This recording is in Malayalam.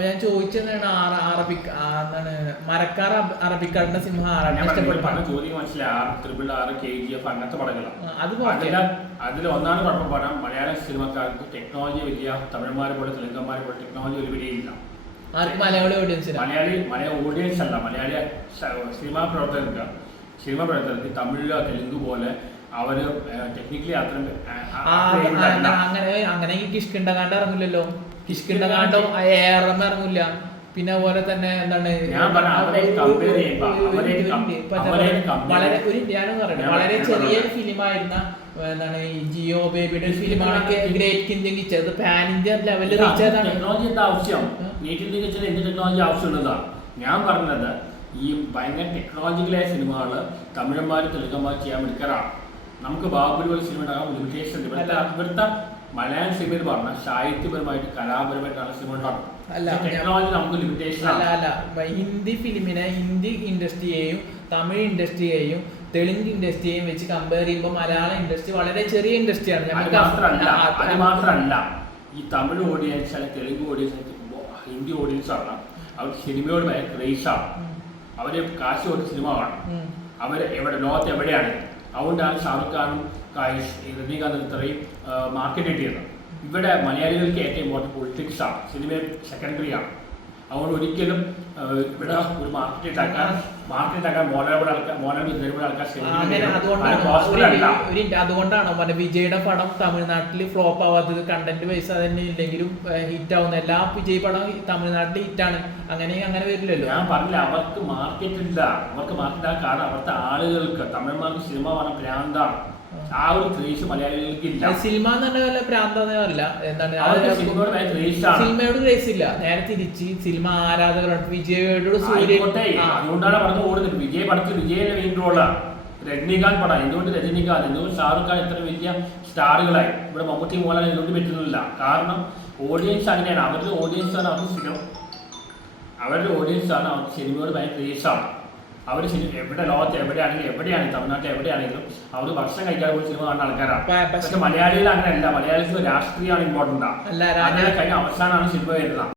അപ്പൊ ഞാൻ ചോദിച്ചതാണ് അറബിക് എന്താണ് മരക്കാർ അറബിക്കാടിന്റെ സിംഹ ചോദ്യം മനസ്സിലായി. RRR, KGF അങ്ങനത്തെ പടങ്ങളാണ്. അത് അതിൽ ഒന്നാണ് കുഴപ്പം പടം. മലയാള സിനിമക്കാർക്ക് ടെക്നോളജി വലിയ തമിഴന്മാരെ പോലെ തെലുങ്കന്മാരെ പോലെ ടെക്നോളജി ഒരു വലിയില്ല. മലയാളി ഓഡിയൻസ് അല്ല, മലയാളി സിനിമാ പ്രവർത്തകർക്ക് തമിഴിലോ തെലുങ്ക് പോലെ അവര് ടെക്നിക്കലി അത്ര അങ്ങനെ കിഷ്കിണ്ടകാണ്ട് ഇറങ്ങില്ലല്ലോ. കിഷ്കിണ്ടകാണ്ടോ ഏറം ഇറങ്ങില്ല. പിന്നെ അതുപോലെ തന്നെ എന്താണ് വളരെ ഒരു ഞാനെന്ന് പറയുന്നത് വളരെ ചെറിയൊരു ഫിലിമായിരുന്ന എന്താണ് ഈ ജിയോ ബേബിയുടെ ഒരു ഫിലിമാണെങ്കിൽ ഗ്രേറ്റ് ഇന്ത്യൻ കിച്ചത് പാൻ ഇന്ത്യ ലെവലിൽ റീച്ച് ചെയ്താണ്. ടെക്നോളജി എന്താ ആവശ്യം? ഗ്രേറ്റ് ഇന്ത്യൻ കിച്ചൺ എന്ത് ടെക്നോളജി ആവശ്യമുള്ളതാണ് ഞാൻ പറഞ്ഞത്. ഈ ഭയങ്കര ടെക്നോളജിക്കലായ സിനിമകൾ തമിഴന്മാർ തെലുങ്കന്മാർ ചെയ്യാൻ മിടുക്കരാണ്. നമുക്ക് ബാഹുബലി പോലെ സിനിമ ഉണ്ടാകാൻ ലിമിറ്റേഷൻ. ഇവിടുത്തെ മലയാളം സിനിമയിൽ പറഞ്ഞാൽ സാഹിത്യപരമായിട്ട് കലാപരമായിട്ടാണ് സിനിമ ഉണ്ടാകുന്നത്. ടെക്നോളജി നമുക്ക് ലിമിറ്റേഷൻ അല്ല. ഹിന്ദി ഫിലിമിനെ ഹിന്ദി ഇൻഡസ്ട്രിയെയും തമിഴ് ഇൻഡസ്ട്രിയെയും തെലുങ്ക് ഇൻഡസ്ട്രിയെയും വെച്ച് കമ്പയർ ചെയ്യുമ്പോൾ മലയാള ഇൻഡസ്ട്രി വളരെ ചെറിയ ഇൻഡസ്ട്രിയാണ്. അത് മാത്രമല്ല ഈ തമിഴ് ഓഡിയൻസ് അല്ലെങ്കിൽ തെലുങ്ക് ഓഡിയൻസ് ഹിന്ദി ഓഡിയൻസ് ആണ്. അവർ സിനിമയോട് ഭയങ്കര ക്രേസാണ്. അവര് കാശ് കൊടുത്ത് സിനിമ കാണും. അവർ ലോകത്ത് എവിടെയാണ്. അതുകൊണ്ടാണ് ഷാറുഖ് ഖാനും രജനീകാന്തും ഇത്രയും മാർക്കറ്റ് ചെയ്യുന്നത്. ഇവിടെ മലയാളികൾക്ക് ഏറ്റവും ഇമ്പോർട്ടൻറ്റ് പൊളിറ്റിക്സാണ്. സിനിമ സെക്കൻഡറി ആണ്. അതുകൊണ്ട് ഒരിക്കലും ഇവിടെ ഒരു മാർക്കറ്റ് ആക്കാൻ അതുകൊണ്ടാണോ വിജയുടെ പടം തമിഴ്നാട്ടിൽ ഫ്ലോപ്പ് ആവാത്തത്? കണ്ടന്റ് പൈസ തന്നെ ഇല്ലെങ്കിലും ഹിറ്റ് ആവുന്ന എല്ലാ വിജയ് പടം തമിഴ്നാട്ടിൽ ഹിറ്റാണ്. അങ്ങനെ വരില്ലല്ലോ. ഞാൻ പറഞ്ഞില്ല, അവർക്ക് മാർക്കറ്റ് ഇല്ല. അവർക്ക് മാർക്കറ്റ് ആകാൻ കാരണം അവിടുത്തെ ആളുകൾക്ക് തമിഴന്മാർക്ക് സിനിമ പറഞ്ഞ ഭ്രാന്താണ്. ആ ഒരു ക്രേസ് മലയാളികൾക്ക് ഇല്ല. സിനിമ എന്ന് പറഞ്ഞ ഭ്രാന്തല്ല. എന്താണ് സിനിമയോട് ക്രേസ് ഇല്ല. നേരെ തിരിച്ച് സിനിമ ആരാധകരുണ്ട്. വിജയോട് അതുകൊണ്ടാണ് പറഞ്ഞു ഓടുന്നത്. വിജയ് പടത്തിൽ വിജയന്റെ മെയിൻ റോളാണ്. രജനീകാന്ത് പടം എന്തുകൊണ്ട് ഷാറുഖ് ഖാൻ ഇത്ര വലിയ സ്റ്റാറുകളായി. ഇവിടെ മമ്മൂട്ടി മോഹൻലാൽ എന്തുകൊണ്ട് പറ്റുന്നില്ല? കാരണം ഓഡിയൻസ് അങ്ങനെയാണ്. അവരുടെ ഓഡിയൻസാണ് അവർക്ക് സിനിമയോട് ഭയങ്കര ക്രേസാണ്. അവർ എവിടെ ലോകത്ത് എവിടെയാണ് തമിഴ്നാട്ടിൽ എവിടെയാണെങ്കിലും അവർ ഭക്ഷണം കഴിക്കാതെ പോയി സിനിമ കാണുന്ന ആൾക്കാരാണ്. പക്ഷെ മലയാളികൾ അങ്ങനെയല്ല. മലയാളികൾക്ക് രാഷ്ട്രീയമാണ് ഇമ്പോർട്ടൻ്റ്. കഴിഞ്ഞ അവസാനമാണ് സിനിമ വരുന്നത്.